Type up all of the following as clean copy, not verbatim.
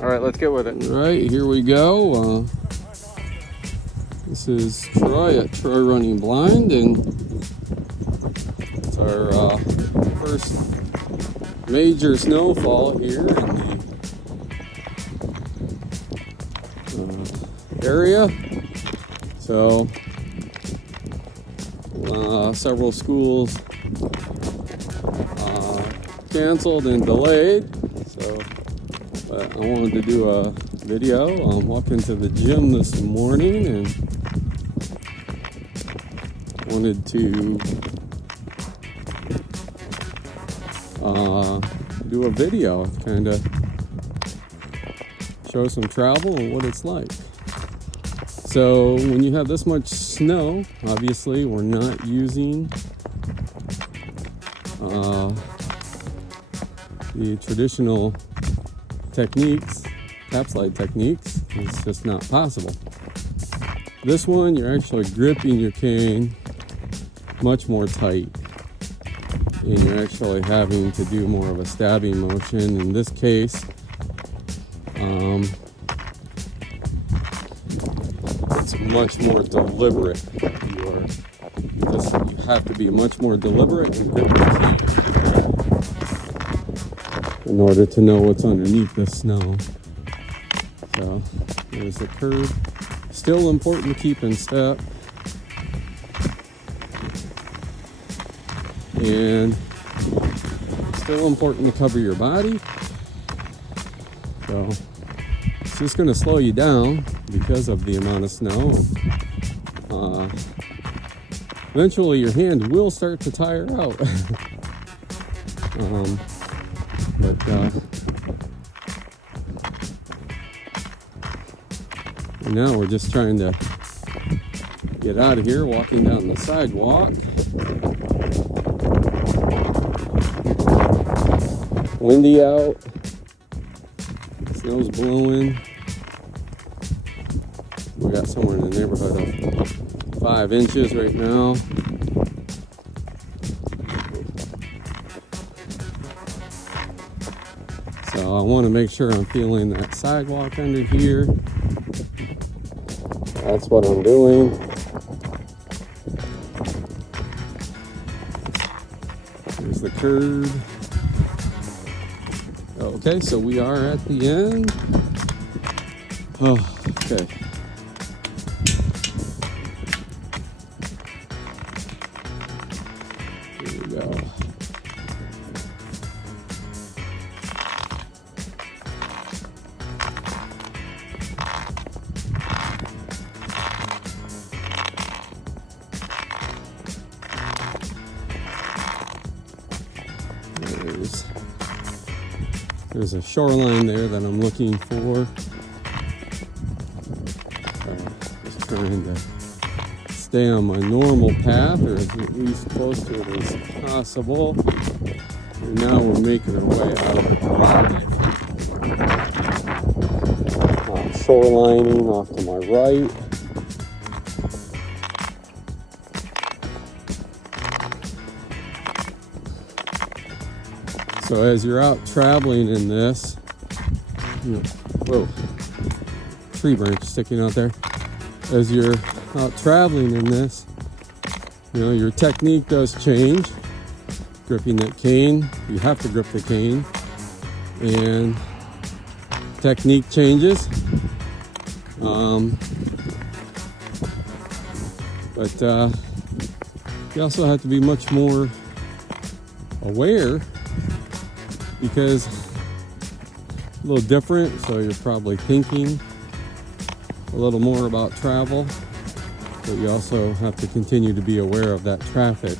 All right, let's get with it. All right, here we go. This is Troy at Troy Running Blind, and it's our first major snowfall here in the area. So several schools canceled and delayed. So but I wanted to do a video. I'm walking to the gym this morning and wanted to do a video, kind of show some travel and what it's like. So when you have this much snow, obviously we're not using the traditional techniques, tap slide techniques. It's just not possible. This one, you're actually gripping your cane much more tight, and you're actually having to do more of a stabbing motion. In this case, it's much more deliberate. You have to be much more deliberate and grip your cane in order to know what's underneath the snow. So there's the curve. Still important to keep in step, and still important to cover your body. So it's just going to slow you down because of the amount of snow. Eventually your hand will start to tire out. And now we're just trying to get out of here, walking down the sidewalk. Windy out, snow's blowing. We got somewhere in the neighborhood of 5 inches right now. So I want to make sure I'm feeling that sidewalk under here. That's what I'm doing. There's the curve. Okay, so we are at the end. Oh, okay. Here we go. There's a shoreline there that I'm looking for. Just trying to stay on my normal path, or at least close to it as possible. And now we're making our way out of the drive. Shorelining off to my right. So as you're out traveling in this, whoa, tree branch sticking out there. As you're out traveling in this, your technique does change. Gripping that cane, you have to grip the cane, and technique changes. But you also have to be much more aware, because a little different, so you're probably thinking a little more about travel, but you also have to continue to be aware of that traffic,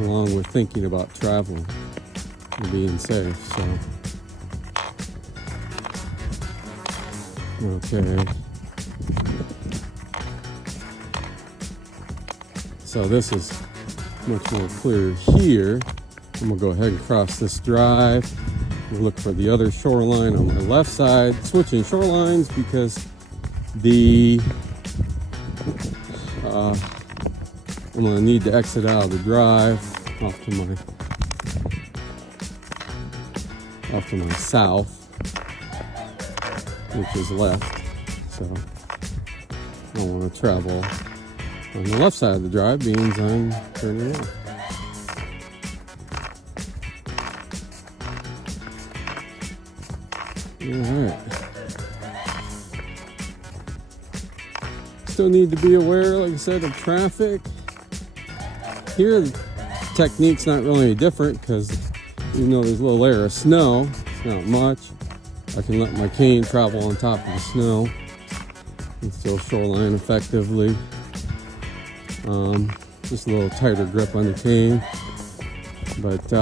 along with thinking about traveling and being safe. Okay. So this is much more clear here. I'm gonna go ahead and cross this drive. Look for the other shoreline on my left side. Switching shorelines because I'm gonna need to exit out of the drive off to my off to my south, which is left. So I want to travel on the left side of the drive, being I'm turning in. Alright. Still need to be aware, like I said, of traffic. Here, the technique's not really any different because even though there's a little layer of snow, it's not much. I can let my cane travel on top of the snow and still shoreline effectively. Just a little tighter grip on the cane. But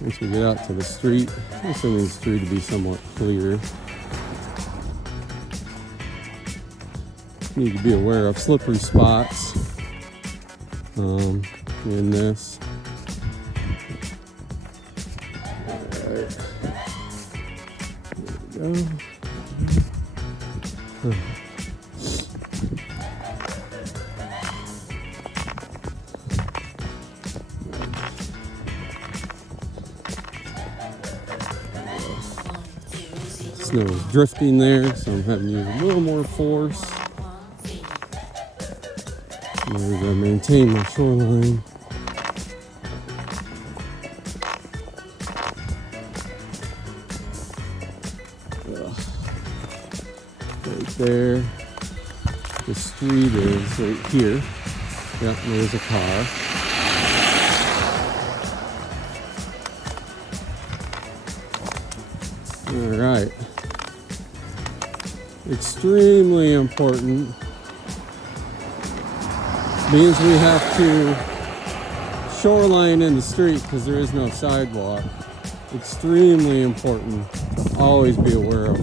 once we get out to the street, I'm assuming the street to be somewhat clear. Need to be aware of slippery spots in this. Alright. There we go. Snow is drifting there, so I'm having to use a little more force in order to maintain my shoreline. Right there. The street is right here. Yep, there's a car. All right. Extremely important means we have to shoreline in the street because there is no sidewalk. Extremely important to always be aware of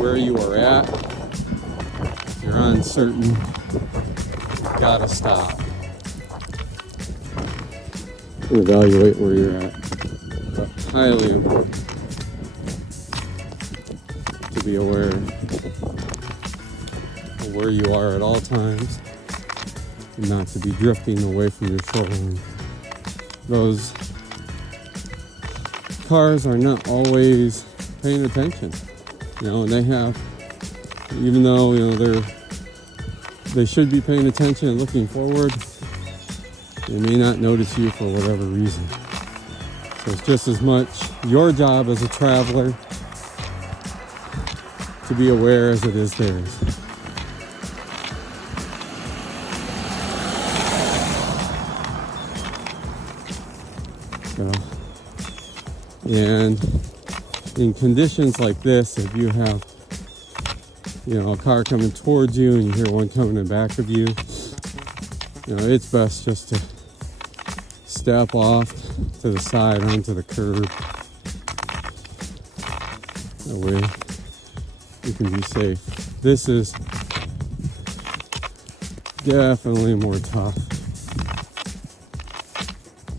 where you are at. If you're uncertain, you gotta stop and evaluate where you're at. But highly important to be aware of where you are at all times and not to be drifting away from your shoreline. Those cars are not always paying attention, and they have, even though they should be paying attention and looking forward, they may not notice you for whatever reason. So it's just as much your job as a traveler to be aware as it is theirs. So, and in conditions like this, if you have a car coming towards you and you hear one coming in back of you, it's best just to step off to the side onto the curb. That way you can be safe. This is definitely more tough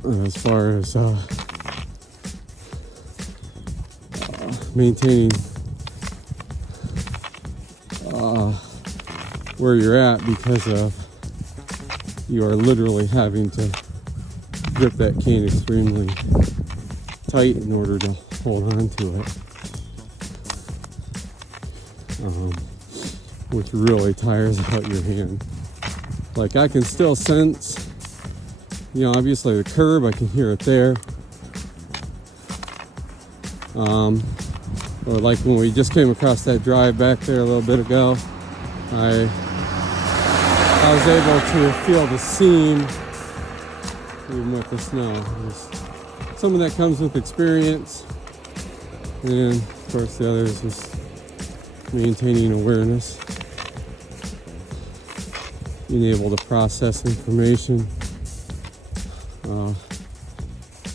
as far as maintaining where you're at, because of you are literally having to grip that cane extremely tight in order to hold on to it, which really tires out your hand. Like, I can still sense, obviously the curb, I can hear it there. Or like when we just came across that drive back there a little bit ago, I was able to feel the seam even with the snow. Some of that comes with experience, and of course the other is just maintaining awareness, being able to process information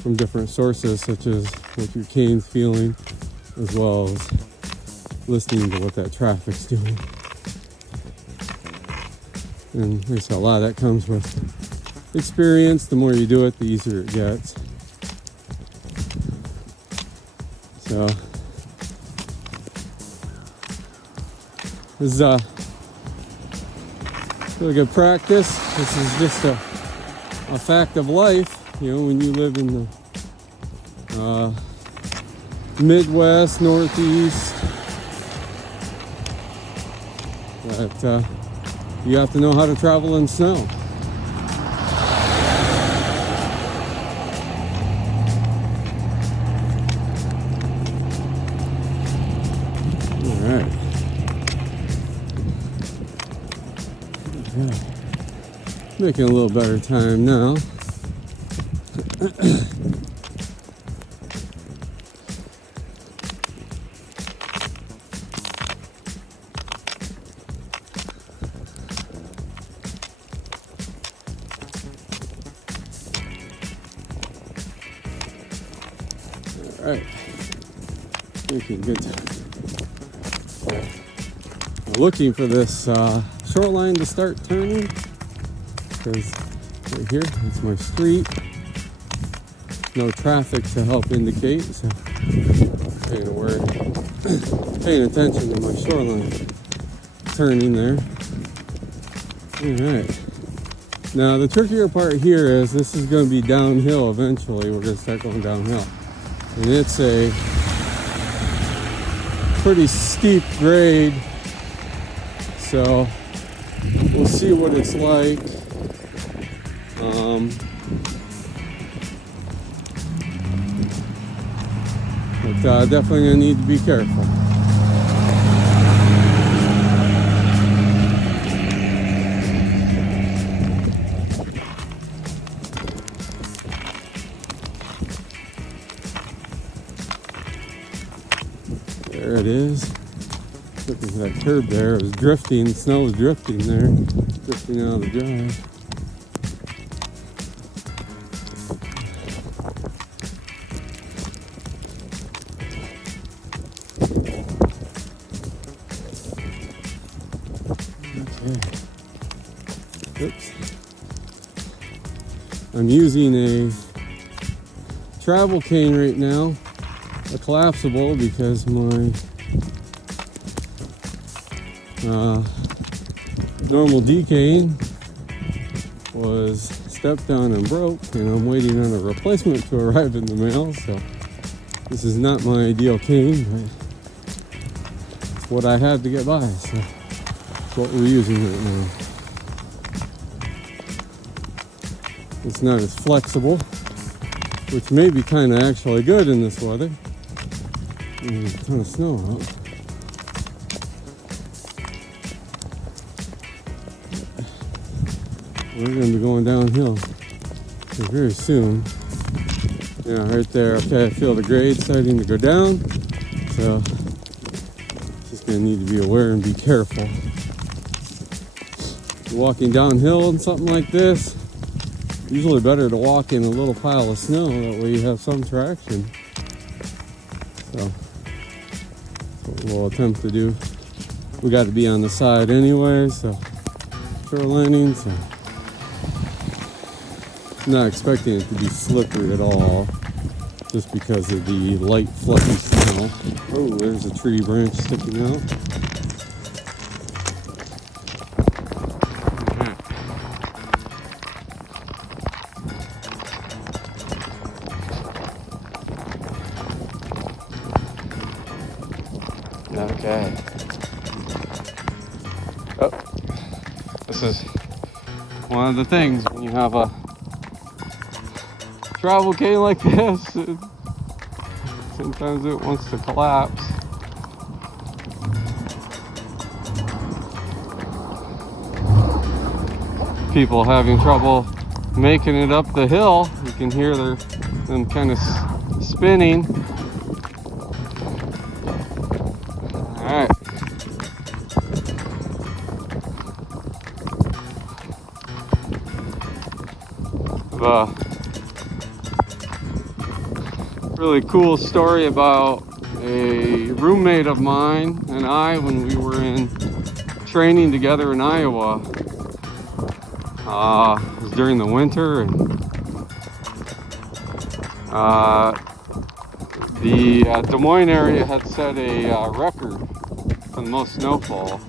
from different sources, such as what your cane's feeling, as well as listening to what that traffic's doing. And like I said, a lot of that comes with experience. The more you do it, the easier it gets. So this is really good practice. This is just a fact of life. you know, when you live in the Midwest, Northeast, that you have to know how to travel in snow. All right. Okay. Making a little better time now. All right, making good time. I'm looking for this shoreline to start turning, because right here, it's my street. No traffic to help indicate, so we're paying attention to my shoreline turning there. All right. Now the trickier part here is this is going to be downhill eventually. We're going to start going downhill. And it's a pretty steep grade, so we'll see what it's like. But definitely gonna need to be careful. There it is. Looking for that curb there. It was drifting. Snow was drifting there. Drifting out of the drive. Okay. Oops. I'm using a travel cane right now. A collapsible, because my normal D cane was stepped on and broke, and I'm waiting on a replacement to arrive in the mail. So this is not my ideal cane, but it's what I had to get by. So it's what we're using right now. It's not as flexible, which may be kind of actually good in this weather. There's a ton of snow out. We're going to be going downhill very soon. Yeah, right there. Okay, I feel the grade starting to go down. So, just going to need to be aware and be careful. Walking downhill and something like this, usually better to walk in a little pile of snow. That way you have some traction. So, we'll attempt to do. We got to be on the side anyway, so shorelining. So not expecting it to be slippery at all, just because of the light fluffy snow. Oh, there's a tree branch sticking out. Okay. Oh, this is one of the things when you have a travel cane like this. Sometimes it wants to collapse. People having trouble making it up the hill. You can hear them kind of spinning. Alright. Really cool story about a roommate of mine and I when we were in training together in Iowa. It was during the winter, and the Des Moines area had set a record for the most snowfall,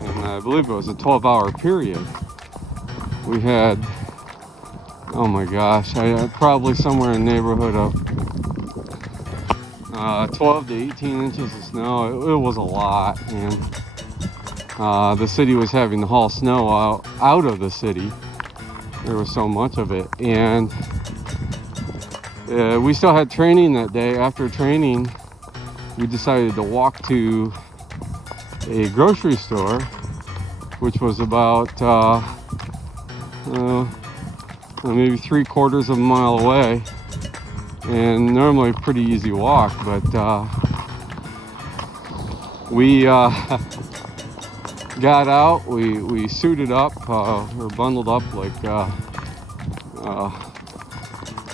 and I believe it was a 12-hour period. We had Oh my gosh, I probably somewhere in the neighborhood of 12 to 18 inches of snow. It was a lot, and the city was having to haul snow out of the city. There was so much of it, and we still had training that day. After training, we decided to walk to a grocery store, which was about maybe 3/4 of a mile away, and normally a pretty easy walk, but we got out, we suited up, or bundled up like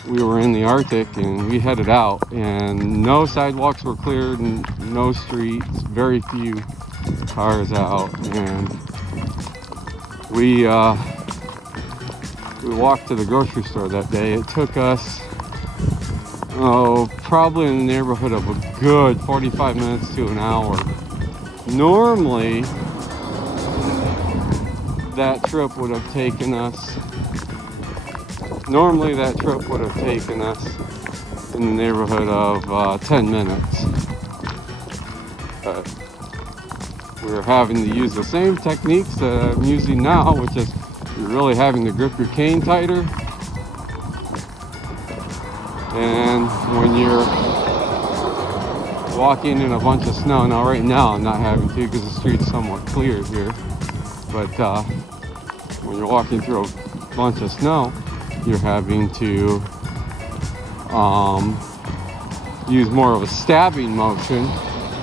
we were in the Arctic, and we headed out, and no sidewalks were cleared, and no streets, very few cars out, and we walked to the grocery store that day. It took us probably in the neighborhood of a good 45 minutes to an hour. Normally that trip would have taken us in the neighborhood of 10 minutes, but we were having to use the same techniques that I'm using now, which is you're really having to grip your cane tighter, and when you're walking in a bunch of snow, now right now I'm not having to because the street's somewhat cleared here, but when you're walking through a bunch of snow, you're having to use more of a stabbing motion,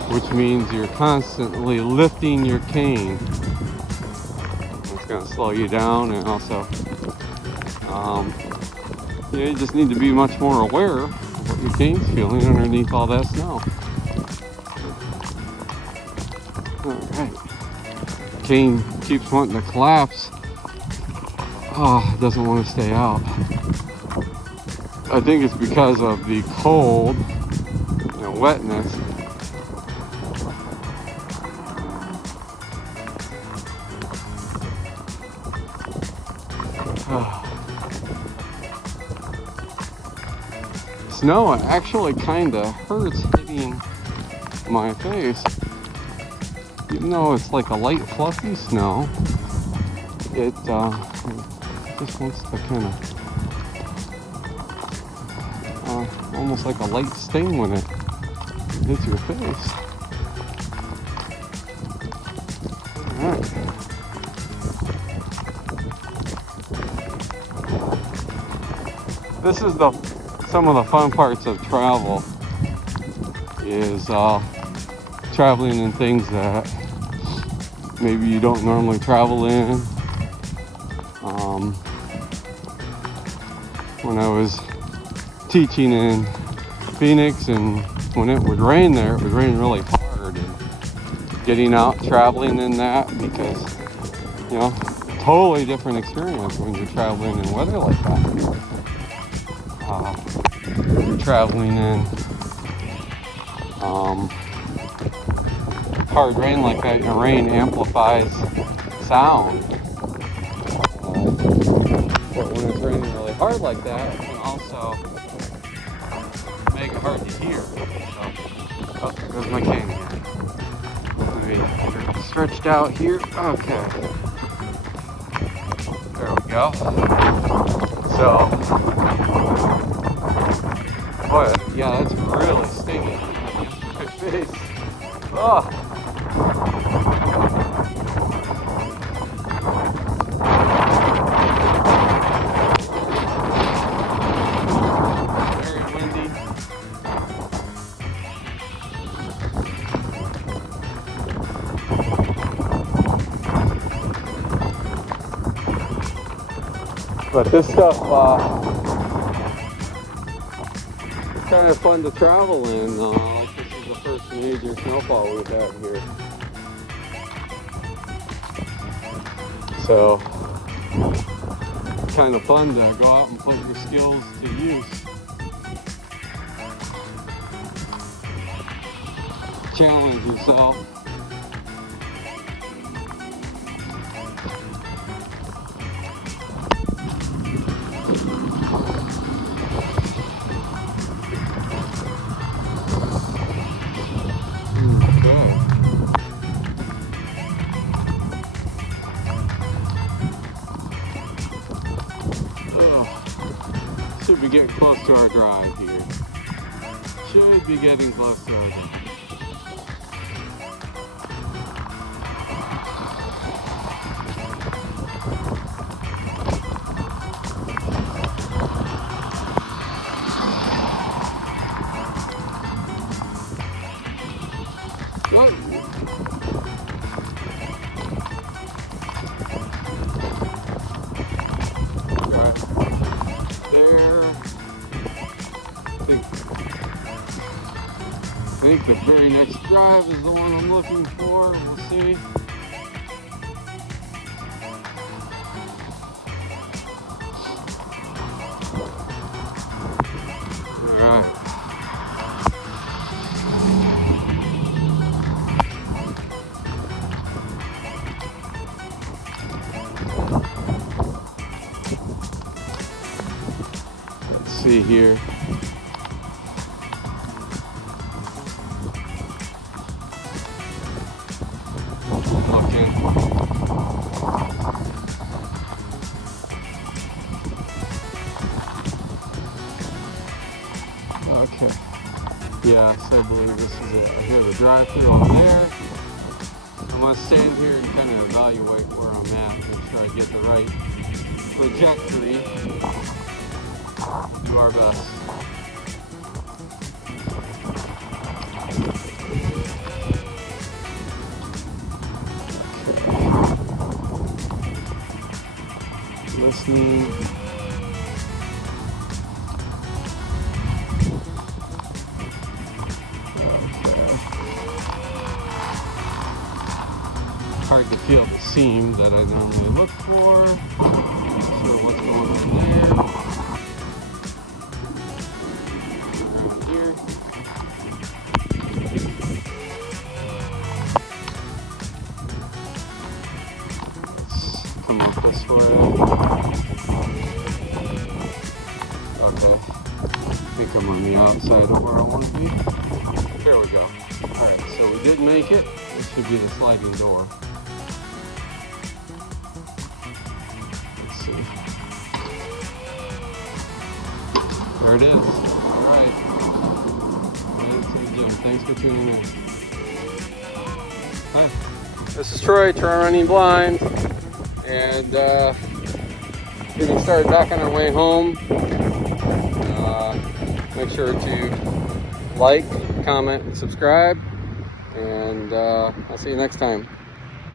which means you're constantly lifting your cane. It's going to slow you down, and also you just need to be much more aware of what your cane's feeling underneath all that snow. Alright. Cane keeps wanting to collapse. It doesn't want to stay out. I think it's because of the cold and wetness. Snow actually kind of hurts hitting my face. Even though it's like a light fluffy snow, it just wants to kind of almost like a light sting when it hits your face. Alright. This is some of the fun parts of travel, is traveling in things that maybe you don't normally travel in. When I was teaching in Phoenix, and when it would rain there, it would rain really hard, and getting out traveling in that, because totally different experience when you're traveling in weather like that. You're traveling in hard rain like that, your rain amplifies sound. But when it's raining really hard like that, it can also make it hard to hear. So, there goes my cane again. Let me get it stretched out here. Okay. There we go. So, boy, yeah, that's really stinging against my face. Oh. Very windy. But this stuff, it's kind of fun to travel in. This is the first major snowfall we've had here. So, it's kind of fun to go out and put your skills to use. Challenge yourself. Should be getting close to our drive here. Should be getting close to our drive. What? Right there. I think the very next drive is the one I'm looking for. We'll see. All right. Let's see here. Looking. Okay. Yes, I believe this is it. I hear the drive-through over there. I'm gonna stand here and kind of evaluate where I'm at, make sure I get the right trajectory. Do our best. Listening. Okay. Hard to feel the seam that I normally look for. Not sure what's going on there. Around here. Let's come up this way. Okay, I think I'm on the outside of where I want to be. There we go. Alright, so we did make it. This should be the sliding door. Let's see. There it is. Alright. Thanks for tuning in. Hi. This is Troy, Troy Running Blind. And getting started back on our way home. Make sure to like, comment, and subscribe, and I'll see you next time.